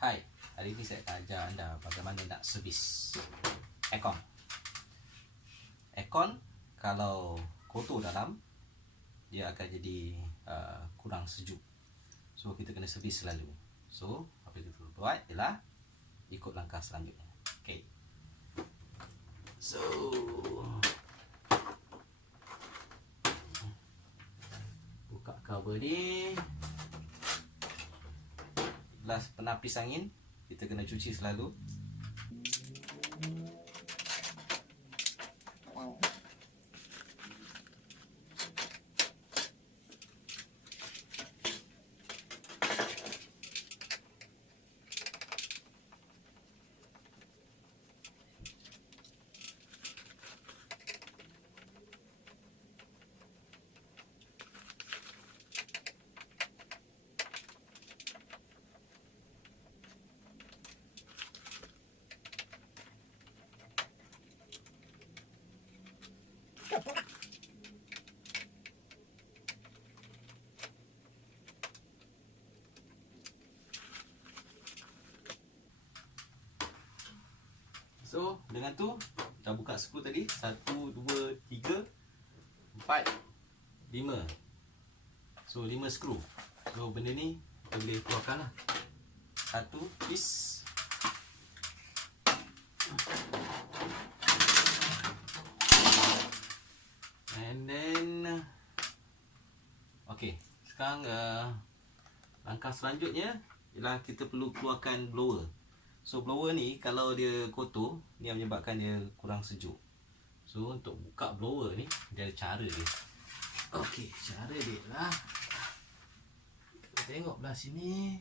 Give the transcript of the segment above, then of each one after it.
Hai, hari ini saya akan ajar anda bagaimana nak servis aircon. Aircon kalau kotor dalam, dia akan jadi kurang sejuk. So kita kena servis selalu. So apa yang kita buat ialah ikut langkah selanjutnya. Okay. So buka cover ni. Gelas penapis angin kita kena cuci selalu. So dengan tu kita buka skru tadi 1, 2, 3, 4, 5. So 5 skru. So benda ni kita boleh keluarkan lah. Satu piece. And then okay, sekarang langkah selanjutnya ialah kita perlu keluarkan blower. So blower ni kalau dia kotor, dia menyebabkan dia kurang sejuk. So untuk buka blower ni dia ada cara dia. Okey, cara dia lah. Kita tengok belah sini.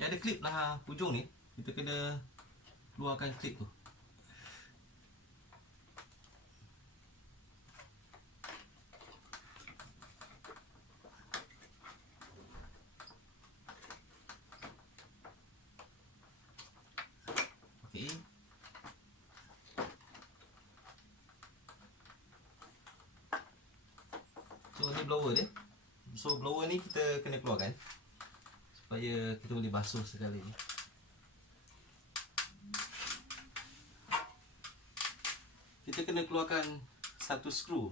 Dia ada klip lah hujung ni. Kita kena keluarkan klip tu. Okey. So ni blower dia. So blower ni kita kena keluarkan supaya kita boleh basuh sekali ni. Kita kena keluarkan satu skru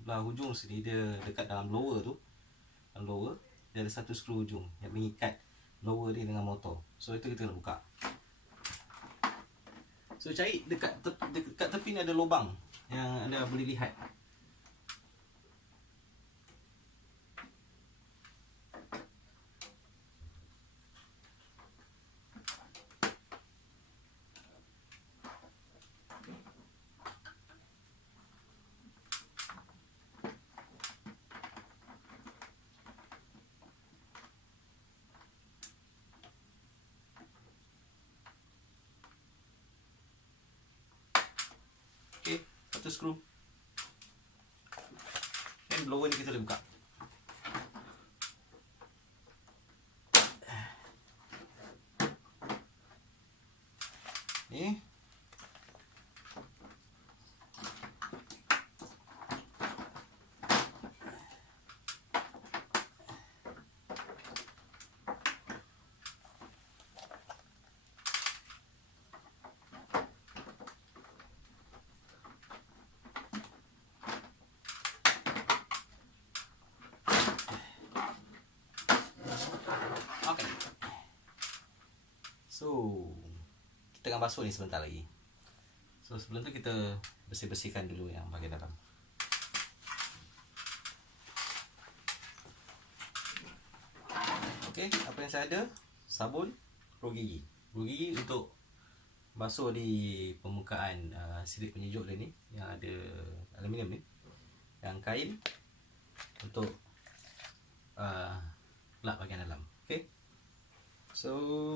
belah hujung sini, dia dekat dalam blower tu. Dalam blower dia ada satu skru hujung yang mengikat blower ni dengan motor. So itu kita kena buka. So cari dekat tepi ni ada lubang yang anda boleh lihat. Okay, satu skru. Dan blower ni kita boleh buka. Ni. So kita akan basuh ni sebentar lagi. So sebelum tu kita bersih-bersihkan dulu yang bahagian dalam. Okey, apa yang saya ada? Sabun, roh gigi. Roh gigi untuk basuh di permukaan silik penyejuk dia ni yang ada aluminium ni. Yang kain untuk lap bahagian dalam. Okey. So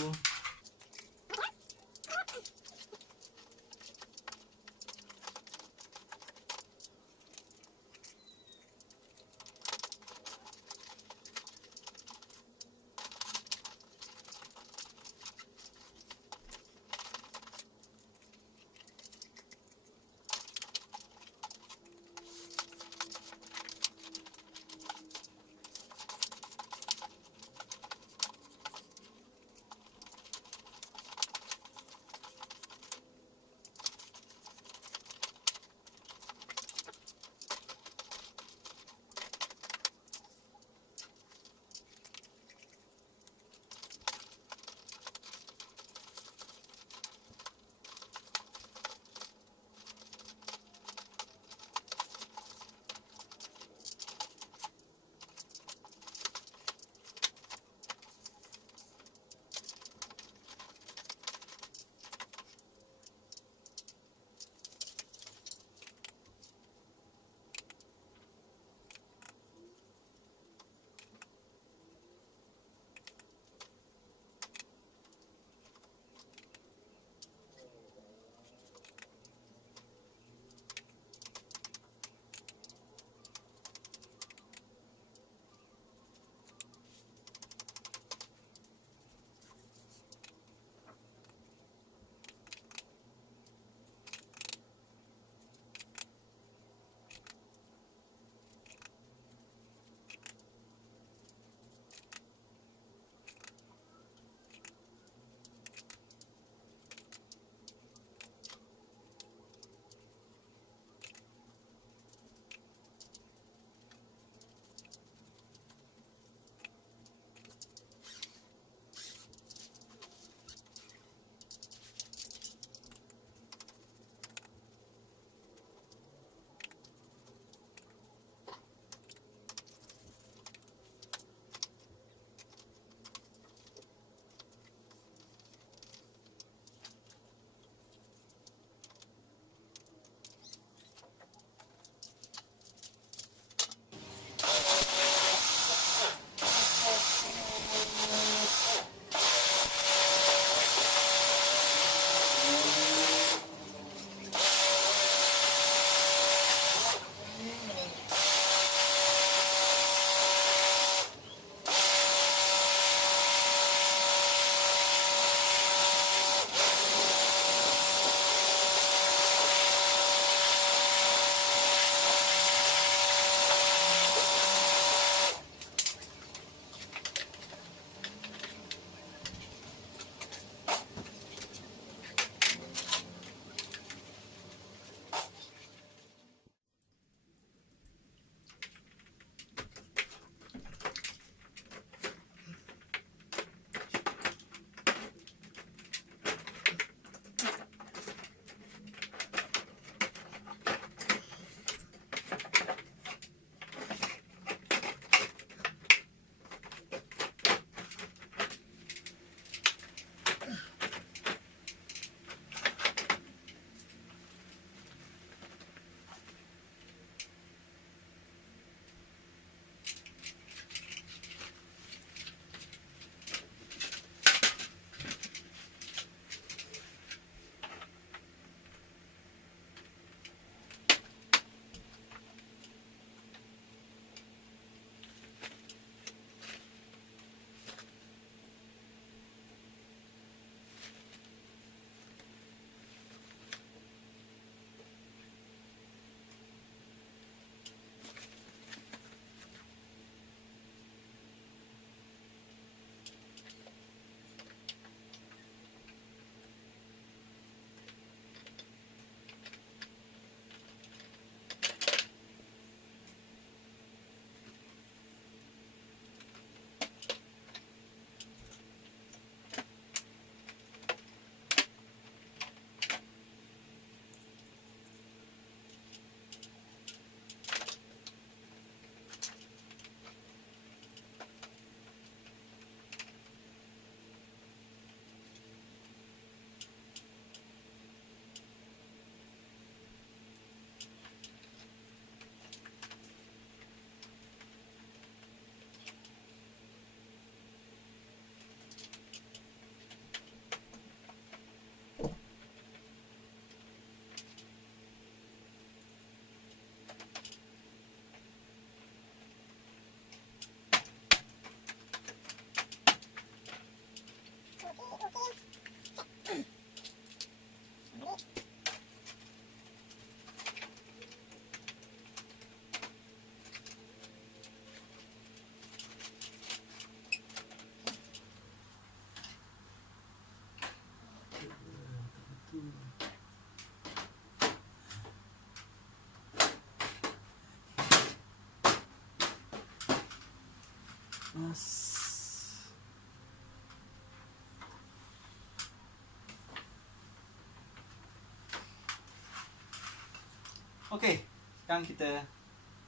Okey, sekarang kita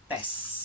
test.